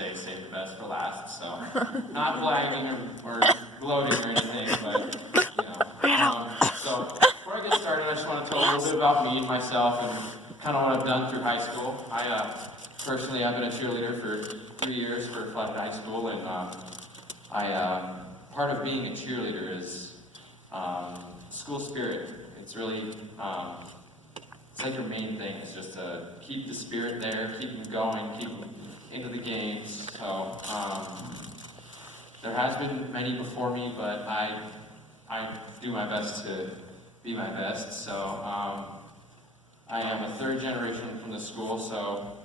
say save the best for last, so not flagging or gloating or anything, but, you know. So before I get started, I just want to tell a little bit about me and myself and kind of what I've done through high school. Personally, I've been a cheerleader for 3 years for F.E.D High School, and part of being a cheerleader is school spirit. It's really, it's like your main thing, is just to keep the spirit there, keep them going, keep them into the games. So there has been many before me, but I do my best to be my best. So I am a third generation from the school, so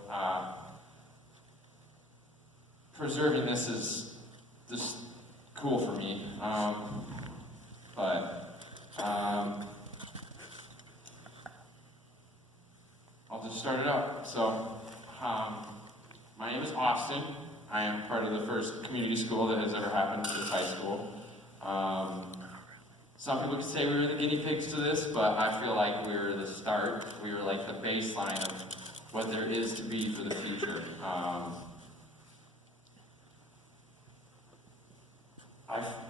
preserving this is just cool for me. I'll just start it out. So, my name is Austin. I am part of the first community school that has ever happened in this high school. Some people could say we were the guinea pigs to this, but I feel like we were the start. We were like the baseline of what there is to be for the future.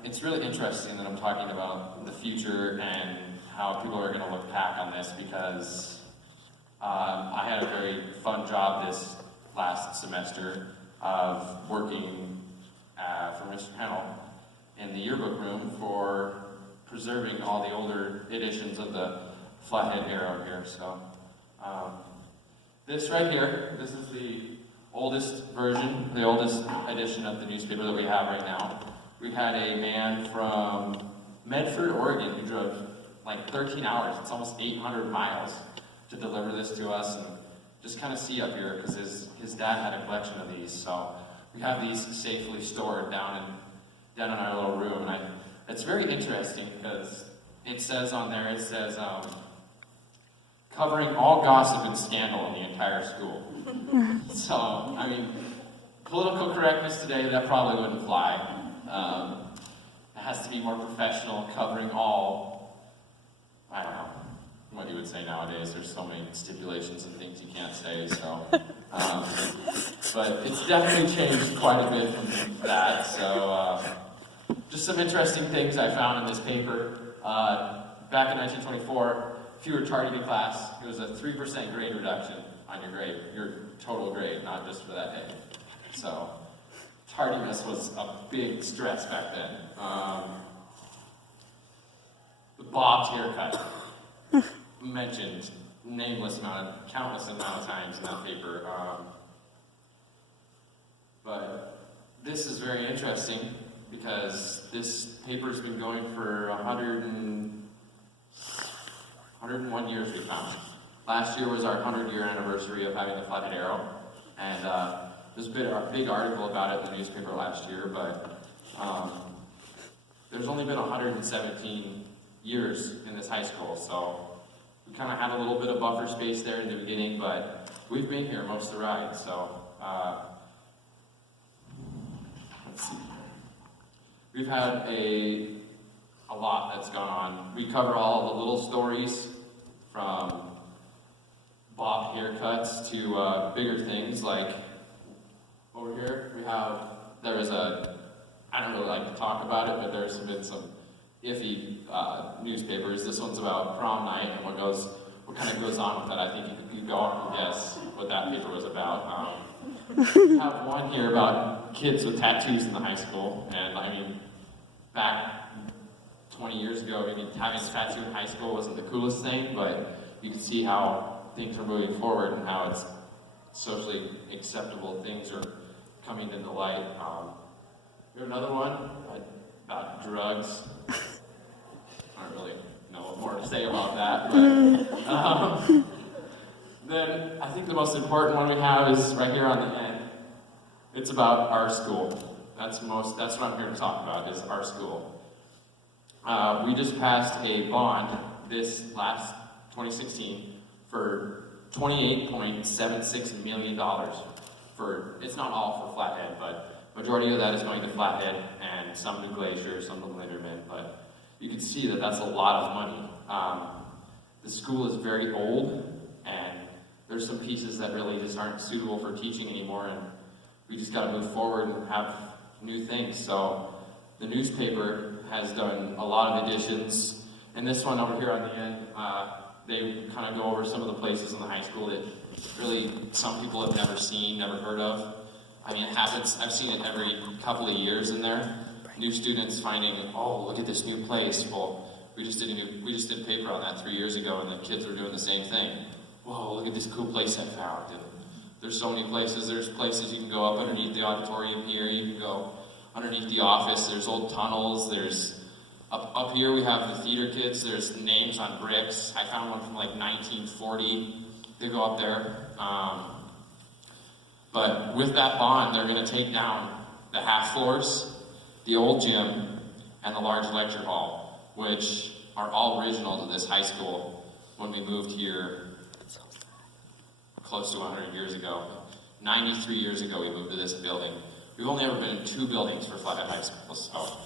It's really interesting that I'm talking about the future and how people are going to look back on this, because I had a very fun job this last semester of working for Mr. Pennell in the yearbook room for preserving all the older editions of the flathead arrow here. So this right here, this is the oldest version, the oldest edition of the newspaper that we have right now. We had a man from Medford, Oregon, who drove like 13 hours, it's almost 800 miles, to deliver this to us, and just kind of see up here, because his dad had a collection of these, so we have these safely stored down in our little room. And it's very interesting, because it says on there, it says, covering all gossip and scandal in the entire school. So, I mean, political correctness today, that probably wouldn't fly. It has to be more professional, covering all, I don't know what you would say nowadays. There's so many stipulations and things you can't say, so. But it's definitely changed quite a bit from that, so just some interesting things I found in this paper. Back in 1924, if you were tardy to class, it was a 3% grade reduction on your grade, your total grade, not just for that day. So tardiness was a big stress back then. The Bob's haircut, mentioned countless amount of times in that paper. But this is very interesting, because this paper's been going for 101 years, we found. Last year was our 100-year anniversary of having the flathead arrow, and there's been a big article about it in the newspaper last year, but there's only been 117 years in this high school, so we kind of had a little bit of buffer space there in the beginning, but we've been here most of the ride, so let's see. We've had a lot that's gone on. We cover all the little stories, from bob haircuts to bigger things, like over here I don't really like to talk about it, but there's been some iffy newspapers. This one's about prom night and what kind of goes on with that. I think you could go on and guess what that paper was about. We have one here about kids with tattoos in the high school, and I mean, back 20 years ago, maybe having a tattoo in high school wasn't the coolest thing, but you can see how things are moving forward and how it's socially acceptable things are coming into light. Here's another one about drugs. I don't really know what more to say about that, but then I think the most important one we have is right here on the end. It's about our school. That's what I'm here to talk about, is our school. We just passed a bond this last 2016 for $28.76 million. It's not all for Flathead, but majority of that is going to Flathead and some to Glacier, some to Linderman, but you can see that that's a lot of money. The school is very old, and there's some pieces that really just aren't suitable for teaching anymore, and we just got to move forward and have new things. So the newspaper has done a lot of additions, and this one over here on the end, they kind of go over some of the places in the high school that really some people have never seen, never heard of. I mean, it happens. I've seen it every couple of years in there. New students finding, oh, look at this new place. Well, we just did a paper on that 3 years ago, and the kids were doing the same thing. Whoa, look at this cool place I found. And there's so many places. There's places you can go up underneath the auditorium here. You can go underneath the office. There's old tunnels. There's up here we have the theater kids. There's names on bricks. I found one from like 1940. They go up there. But with that bond, they're going to take down the half floors, the old gym, and the large lecture hall, which are all original to this high school when we moved here close to 100 years ago. 93 years ago we moved to this building. We've only ever been in 2 buildings for Flathead High School, so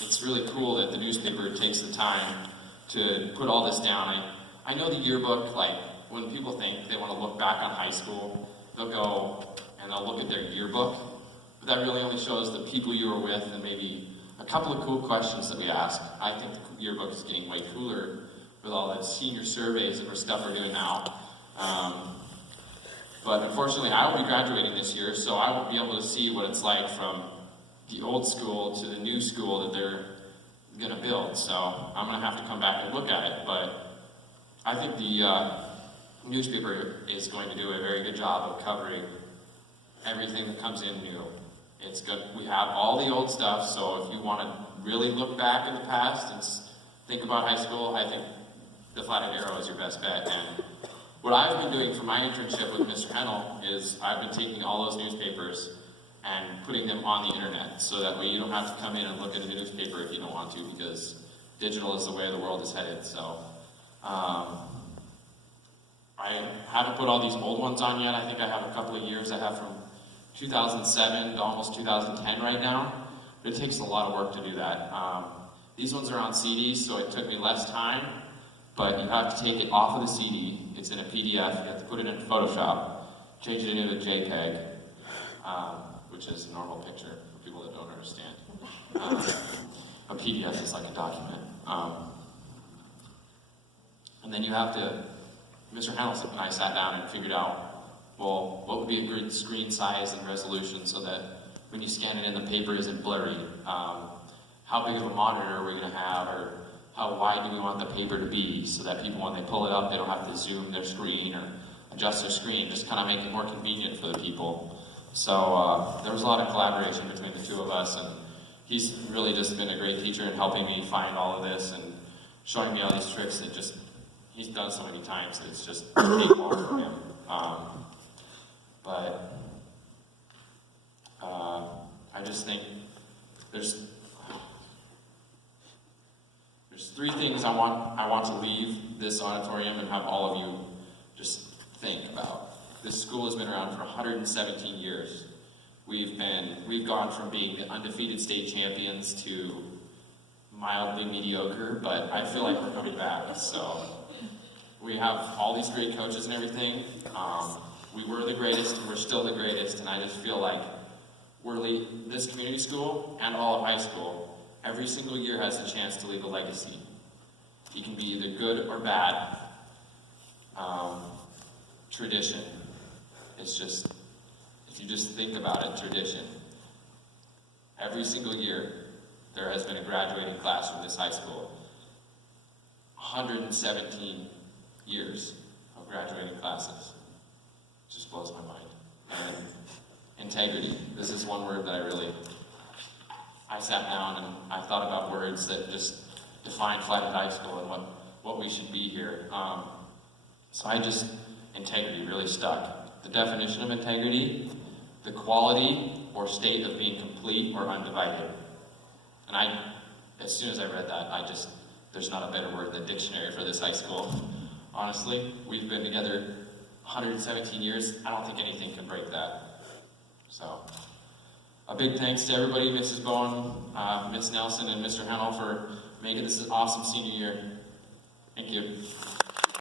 it's really cool that the newspaper takes the time to put all this down. I know the yearbook, like when people think they want to look back on high school, they'll go and they'll look at their yearbook, but that really only shows the people you were with and maybe a couple of cool questions that we ask. I think the yearbook is getting way cooler with all the senior surveys and stuff we're doing now. But unfortunately, I will be graduating this year, so I won't be able to see what it's like from the old school to the new school that they're going to build. So I'm going to have to come back and look at it. But I think the newspaper is going to do a very good job of covering everything that comes in new. It's good. We have all the old stuff, so if you want to really look back in the past and think about high school, I think the Flathead Arrow is your best bet. And what I've been doing for my internship with Mr. Hennel is I've been taking all those newspapers and putting them on the internet, so that way you don't have to come in and look at the newspaper if you don't want to, because digital is the way the world is headed. So I haven't put all these old ones on yet. I think I have a couple of years. I have from 2007 to almost 2010 right now. But it takes a lot of work to do that. These ones are on CDs, so it took me less time, but you have to take it off of the CD. It's in a PDF. You have to put it in Photoshop, change it into a JPEG, which is a normal picture for people that don't understand. A PDF is like a document. And then you have to, Mr. Hennel and I sat down and figured out, well, what would be a good screen size and resolution so that when you scan it in, the paper isn't blurry? How big of a monitor are we going to have, or how wide do we want the paper to be so that people, when they pull it up, they don't have to zoom their screen or adjust their screen, just kind of make it more convenient for the people. So there was a lot of collaboration between the two of us, and he's really just been a great teacher in helping me find all of this and showing me all these tricks that just, he's done so many times that it's just a cakewalk for him. But I just think there's 3 things I want to leave this auditorium and have all of you just think about. This school has been around for 117 years. We've gone from being the undefeated state champions to mildly mediocre, but I feel like we're coming back. So we have all these great coaches and everything. We were the greatest, and we're still the greatest, and I just feel like this community school and all of high school, every single year has a chance to leave a legacy. It can be either good or bad. Tradition. It's just, if you just think about it, tradition. Every single year, there has been a graduating class from this high school. 117 years of graduating classes. It just blows my mind. And integrity. This is one word that I sat down and I thought about words that just define Flathead High School and what we should be here. Integrity really stuck. The definition of integrity, the quality or state of being complete or undivided. And as soon as I read that, there's not a better word than dictionary for this high school. Honestly, we've been together 117 years. I don't think anything can break that. So, a big thanks to everybody, Mrs. Bowen, Ms. Nelson, and Mr. Hennel for making this an awesome senior year. Thank you.